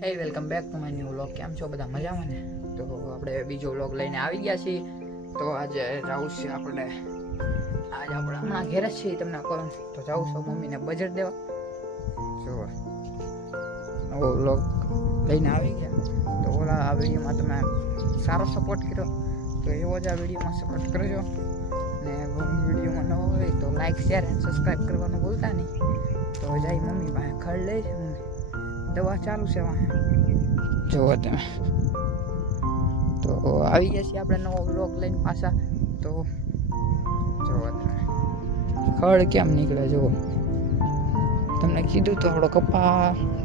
હે welcome back to my new vlog. કેમ છો બધા? મજામાં ને? તો આપણે બીજો વ્લોગ લઈને આવી ગયા છીએ. તો આજે જવું છે આપણે હમણાં ઘેર જ છીએ તમને કહું તો જવું છું મમ્મીને બજેટ દેવા. જો નવો વ્લોગ લઈને આવી ગયા. તો ઓલા આ વિડીયોમાં તમે સારો સપોર્ટ કર્યો તો એવો જ આ વિડીયોમાં સપોર્ટ કરજો. ને વિડીયોમાં ન હોય તો લાઈક શેર અને સબસ્ક્રાઈબ કરવાનું ભૂલતા નહીં. તો જાય મમ્મી પાસે ખડ લઈ છે મમ્મી દવા ચાલુ છે વાહ જોવો તમે. તો આવી ગયા છીએ આપણે નવો વ્લોગ લઈને પાછા. તો જોવો તમે ખડ કેમ નીકળે જુઓ. તમને કીધું તો આપણો કપા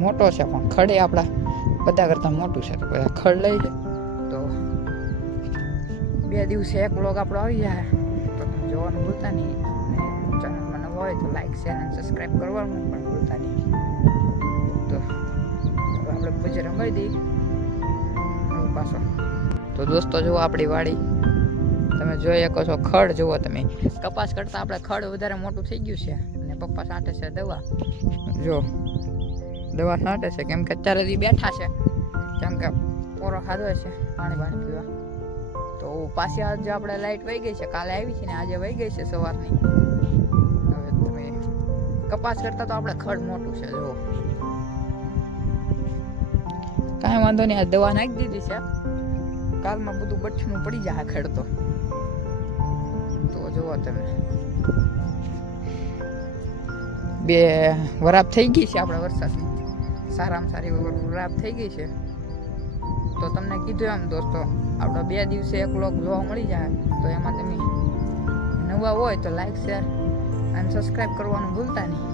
મોટો છે પણ ખડે આપણા બધા કરતાં મોટું છે. તો બધા ખડ લઈ જાય તો 2 દિવસે એક વ્લોગ આપણો આવી જાય. તો તમે જોવાનું ભૂલતા નહીં. અને ચેનલમાં નવો હોય તો લાઈક શેર અને સબસ્ક્રાઈબ કરવાનું પણ ભૂલતા નહીં. તો આપણે પછી રંગાઈ દઈએ પાછો. તો દોસ્તો જુઓ આપણી વાડી તમે જોઈ શકો છો. ખડ જુઓ તમે. કપાસ કરતાં આપણે ખડ વધારે મોટું થઈ ગયું છે. અને પપ્પા છાંટે છે દવા. જો દવા છાંટે છે કેમ કે અત્યારે બેઠા છે. કેમ કે પોરો ખાધો છે પાણી પીવા. તો પાછી આજે આપણે લાઈટ વહી ગઈ છે. કાલે આવી છે ને આજે વહી ગઈ છે સવારની. હવે તમે કપાસ કરતાં તો આપણે ખડ મોટું છે જુઓ. કાંઈ વાંધો નહીં. આ દવા નાખી દીધી છે. કાલમાં બધું બઠ્ઠું પડી જાય ખેડતો. તો જુઓ તમે 2 વરાપ થઈ ગઈ છે આપણે વરસાદની. સારામાં સારી વરાપ થઈ ગઈ છે. તો તમને કીધું એમ દોસ્તો આપણો 2 દિવસે એક વ્લોગ જોવા મળી જાય. તો એમાં તમે નવા હોય તો લાઈક શેર અને સબસ્ક્રાઈબ કરવાનું ભૂલતા નહીં.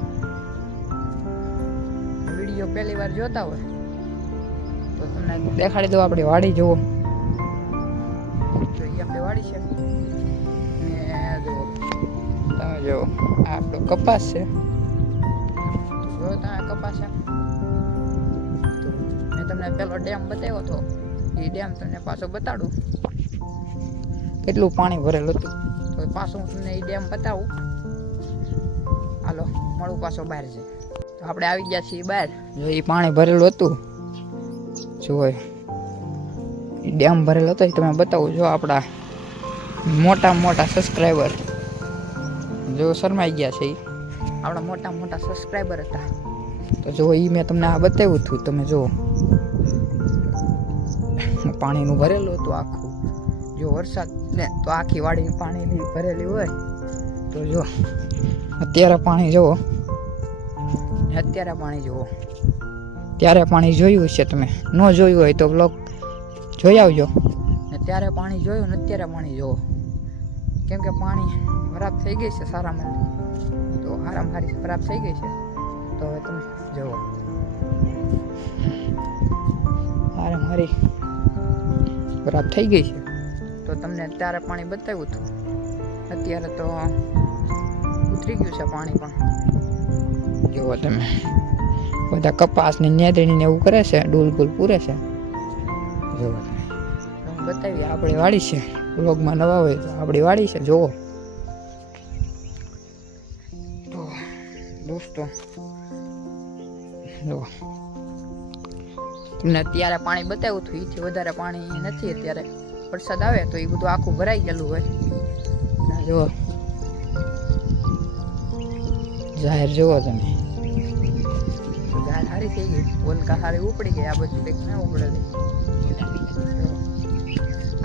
વિડીયો પહેલી વાર જોતા હોય તો તમને દેખાડી દઉં આપણી વાડી જુઓ. તો એ આપણી વાડી છે. ને જુઓ તમે જુઓ આ આપણો કપાસ છે. જો તમે કપાસ છે. તો મેં તમને પેલો ડેમ બતાવ્યો હતો. એ ડેમ તમને પાછો બતાડું કેટલું પાણી ભરેલું હતું. તો પાછું હું તમને એ ડેમ બતાવું. હાલો મળું પાછો બહાર છે. તો આપણે આવી ગયા છીએ બહાર. જો એ પાણી ભરેલું હતું જુઓ ડેમ ભરેલો હતો. એ તમે બતાવું જો આપણા મોટા સબસ્ક્રાઈબર જો શરમાઈ ગયા છે. એ આપણા મોટા સબસ્ક્રાઈબર હતા. તો જો એ મેં તમને આ બતાવ્યું હતું. તમે જુઓ પાણીનું ભરેલું હતું આખું. જો વરસાદ ને તો આખી વાડી પાણીની ભરેલી હોય. તો જો અત્યારે પાણી જુઓ. અત્યારે પાણી જુઓ. ત્યારે પાણી જોયું છે તમે. ન જોયું હોય તો બ્લોગ જોઈ આવજો. ને ત્યારે પાણી જોયું ને અત્યારે પાણી જુઓ. કેમ કે પાણી ખરાબ થઈ ગઈ છે સારામાં. તો સારી ખરાબ થઈ ગઈ છે. તો હવે તમે જુઓ મારી ખરાબ થઈ ગઈ છે. તો તમને અત્યારે પાણી બતાવ્યું હતું. અત્યારે તો ઉતરી ગયું છે પાણી પણ. જુઓ તમે બધા કપાસની નેદણીને એવું કરે છે. ડૂલ પૂરે છે. જુઓ તમે બતાવીએ આપણી વાડી છે. વ્લોગમાં નવા હોય તો આપણી વાડી છે જુઓ. તો દોસ્તો જુઓ તમને અત્યારે પાણી બતાવ્યું હતું. એથી વધારે પાણી નથી અત્યારે. વરસાદ આવે તો એ બધું આખું ભરાઈ ગયેલું હોય. જુઓ જાહેર જુઓ તમે. જાહેર સારી થઈ ગઈ. ઓલકા સારી ઉપડી ગઈ. આ બધું કંઈક ના ઉપડે.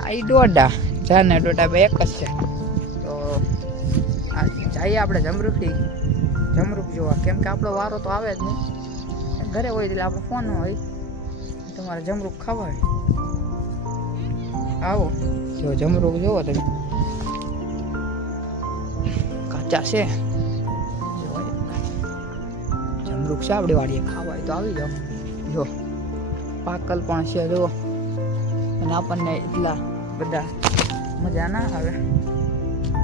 આ ડોડા જાર ને ડોડા બે એક જ છે. તો આ જઈએ આપણે જમરૂખ જોવા. કેમ કે આપણો વારો તો આવે જ નહીં. ઘરે હોય એટલે આપણો ફોન હોય. તમારે જમરૂખ ખાવા હોય આવો જો જમરૂખ જોવો તમે. કાચા છે જમરૂખ છે આપણી વાડીએ. ખાવા હોય તો આવી જાઓ. જો પાકલ પણ છે જો. અને આપણને એટલા બધા મજા ના આવે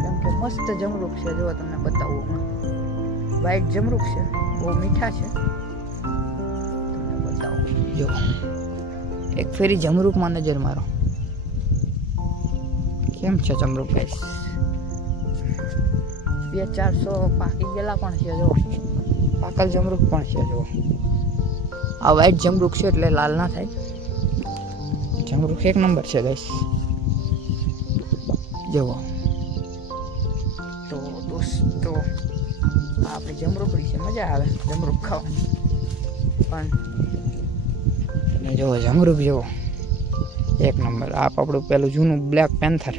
કેમ કે મસ્ત જમરૂખ છે. જો તમને બતાવું વ્હાઈટ જમરૂખ છે. બહુ મીઠા છે. તમને બતાવું જો એક ફેરી જમરૂખમાં નજર મારો. કેમ છે જમરૂખ ગાઈસ? 200-400 પાકી ગયેલા પણ છે જો. પાકલ જમરૂખ પણ છે જો. આ વ્હાઈટ જમરૂખ છે એટલે લાલ ના થાય. જમરૂખ એક નંબર છે ગાઈસ, જુઓ. તો દોસ્તો આ આપણી જમરૂખડી છે, મજા આવે જમરૂખ ખાવાની. પણ તમે જુઓ જમરૂખ જુઓ એક નંબર. આ આપણું પેલું જૂનું બ્લેક પેન્થર.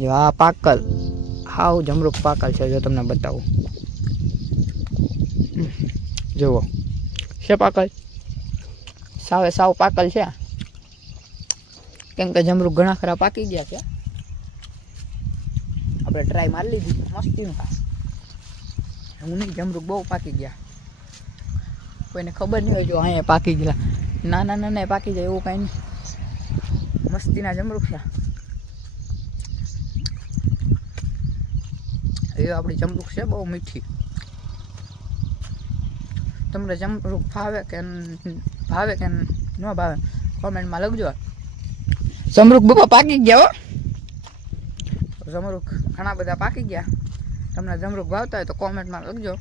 જો આ પાકલ, હાવ જમરૂખ પાકલ છે. જો તમને બતાવું, જુઓ છે પાકલ, સાવ પાકલ છે. કેમ કે જમરૂખ ઘણા ખરા પાકી ગયા છે. આપણે ટ્રાય મારી લીધી મસ્તીનું. હું નહીં, જમરૂખ બહુ પાકી ગયા. કોઈને ખબર નહીં હોય જો અહીંયા પાકી ગયેલા. નાના પાકી જાય એવું કાંઈ નહીં. મસ્તીના જમરૂખ છે એ આપણી જમરૂખ છે, બહુ મીઠી. તમને જમરૂખ ભાવે કે ન ભાવે કોમેન્ટમાં લખજો. જમરૂખ બાપા પાકી ગયા હો, જમરૂખ ઘણા બધા પાકી ગયા. તમને જમરૂખ ભાવતા હોય તો કોમેન્ટમાં લખજો.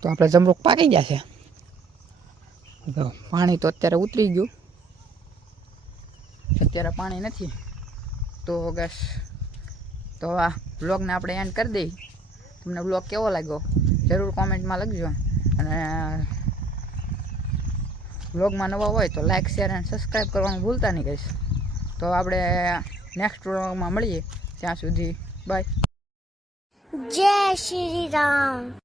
તો આપણે જમરૂખ પાકી ગયા છે. તો પાણી તો અત્યારે ઉતરી ગયું, અત્યારે પાણી નથી. તો ગેસ તો આ બ્લોગને આપણે એન્ડ કરી દઈએ. તમને બ્લોગ કેવો લાગ્યો જરૂર કોમેન્ટમાં લખજો. અને બ્લોગમાં નવા હોય તો લાઇક, શેર અને સબસ્ક્રાઈબ કરવાનું ભૂલતા નહીં ગઈશ. તો આપણે નેક્સ્ટ બ્લોગમાં મળીએ, ત્યાં સુધી બાય. જય શ્રી રામ.